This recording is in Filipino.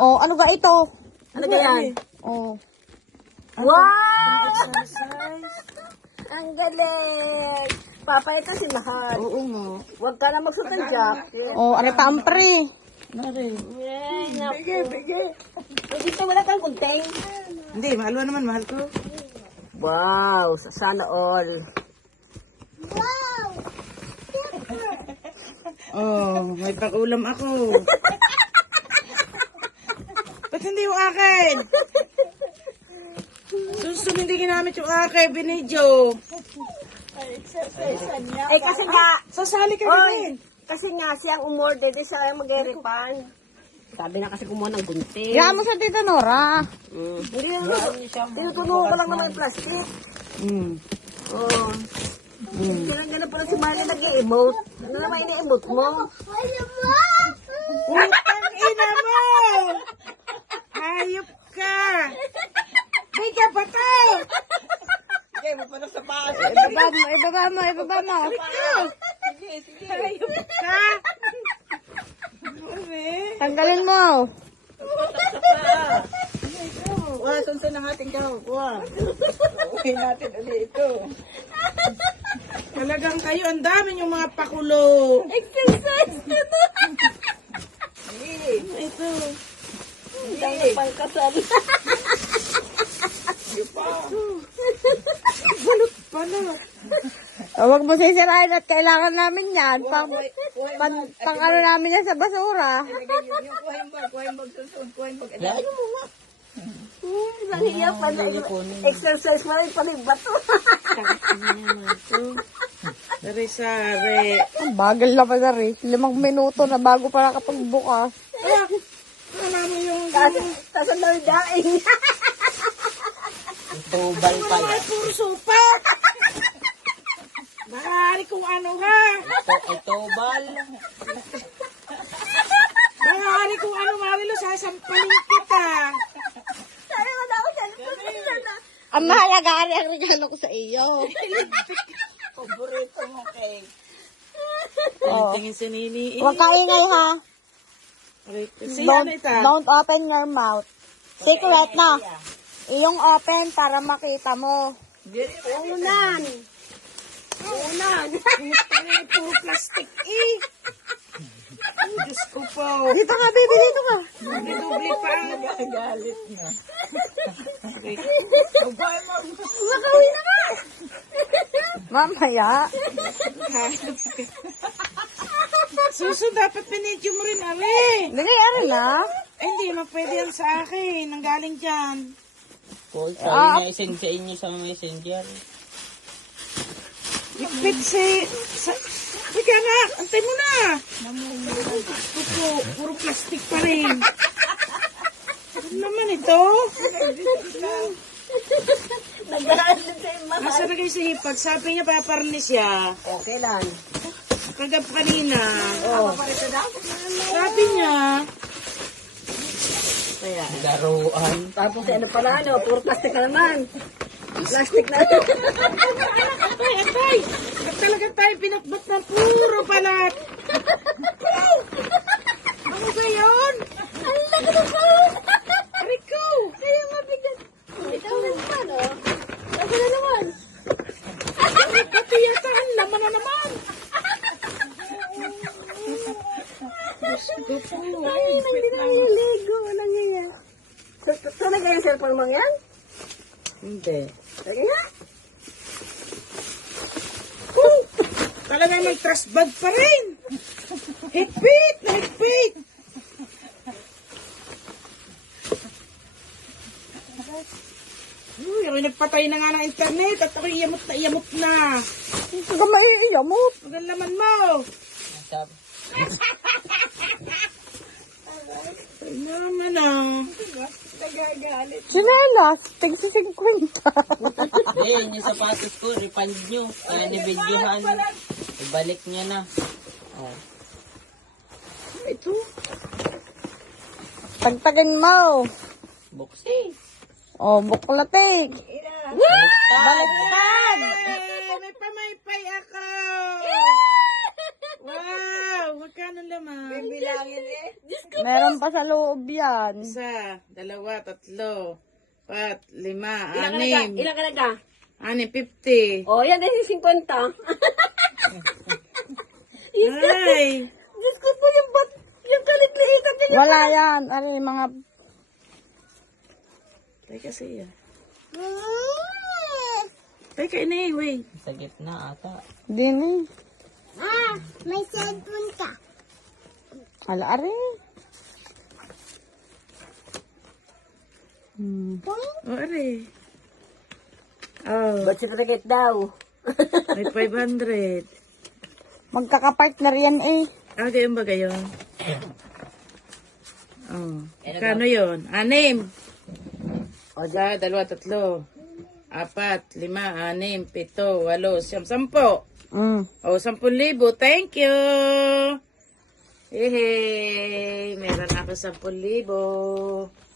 Oh, ano ba ito? Ano ganyan? Oh. Wow! Exercise. Ang galing! Papayat kasi mahal. Oo nga. Huwag ka na magsuot ng jacket. Oh, ano tampre? Nari. Yay, naku. Bigay. Dito wala kang kunting. Hindi, mahal mo naman, mahal ko. Wow, sana all. Oh, may pag-ulam ako. Ba't hindi yung akin? Susun, hindi ginamit yung akin, binidyo. Eh kasi nga, Sasali ka oy, din. kasi nga siyang umorder, di siya mag-refund. Sabi na kasi kumuha ng gunting. Kaya mo sa Tita Nora. Hindi naman, tinutunuan ko lang naman yung plastic. Oo. Ganun pala si Marley nag-i-emote. Ano naman ini-emote mo? Utang ina mo! Hayop ka! May ka ba ka? Sige, mo pa na sa paa. Ibaba mo. Hayop ka! Tanggalin mo. Wala, sunsan ang ating kakuha. Uwi natin ulit ito. Talagang kayo, ang dami yung mga pakulo. Exercise na na. Ito. Hindi pang kasal. Balot pala. Huwag mo sisirain at kailangan namin yan. Pang ano namin yan sa basura. Kuha yung bag, sunsun. Kuha yung bag. Lagi mo nga. Nahiya pa na. Exercise pa rin bato. Sari-sari. Ang bagal na pala rin. 5 minuto na bago pa nakapagbukas. Wala mo yung... Tapos ang dami daing. Tubal pala. Ay, puro sopa. Mahari kung ano ha. Tobal. Mahari kung ano, Marilo, sasampalin kita. Sabi mo na ako dyan. Ang mahalaga ang regalo ko sa iyo. Paborito mo cake. Oh. Tingin si Nini. Huwag ka ingay ha. Siya na ita. Don't open your mouth. Secret na. Iyong open para makita mo. Unan. Unan. Puro plastic eh. Ay, Diyos ko po. Dito ka, baby. Dito ka. Dubli pa ang galit na. Makawi na ka. Mamaya. Suso, dapat pinidyo mo rin, Ari. Dali, ano na? Ay, hindi naman pwede yan sa akin. Nanggaling dyan. Paul, sabi niya isend sa inyo sa messenger. Ipit sa... Ika nga, antay mo na. Pupo, puro plastic pa rin. Ano naman ito? Nag-aaral sa ima. Asa na kayo sa hipag? Sabi niya paparnis siya. Okay lang. Kagab kanina. Oh. Sabi niya. Kaya. Laruan. Tapos ano pala, ano, puro plastic na naman. Plastic na. Atay! Ba't talaga tayo pinakbat ng puro palat? Ano ba yun? Ang laki ng phone. Rico! Kaya mabigat. Ito na naman, oh. Ako na naman. Pati yata ang laman na naman. Ay, hindi na yung Lego. Walang ganyan. So na ganyan cellphone mo yan? Hindi. Lagi nga. Talaga may trash bag pa rin. Higpit na higpit. Uy, ako'y nagpatay na nga ng internet at ako'y iyamot na. Hindi ka maiiyamot. Maganda naman mo. Sabi, Ay naman ah. Sinelas, tigsi 50. yun yung sapatos ko, refund nyo. Kaya nabidyohan. Ibalik niya na. Oh. Ito. Tagtagin mo. Buksi. Oh, buklatig. Baliktad. Ay, may pamaypay ako. Wow, magkano laman? Bilangin eh. Diyos ko. Meron pa sa loob yan. 1, 2, 3, 4, 5, Ilang 6, ka na ka? 50. Oh, yan din si 50. Ay! Diyos ko po yung kalit-liitan niya. Wala yan. Ano yung mga... Teka siya. Teka, wait. Sa gitna ata. Din eh. May cellphone ka. Ala, are. O, are. Oh, Ba't certificate daw? may 500. Magkakapartner yan eh. Gayon ba gayon? Oh, kano yun? 6. O, 1, 2, 3, 4, 5, 6, 7, 8, 9, 10, 10. O, 10,000. Thank you. Hey, meron ako 10,000.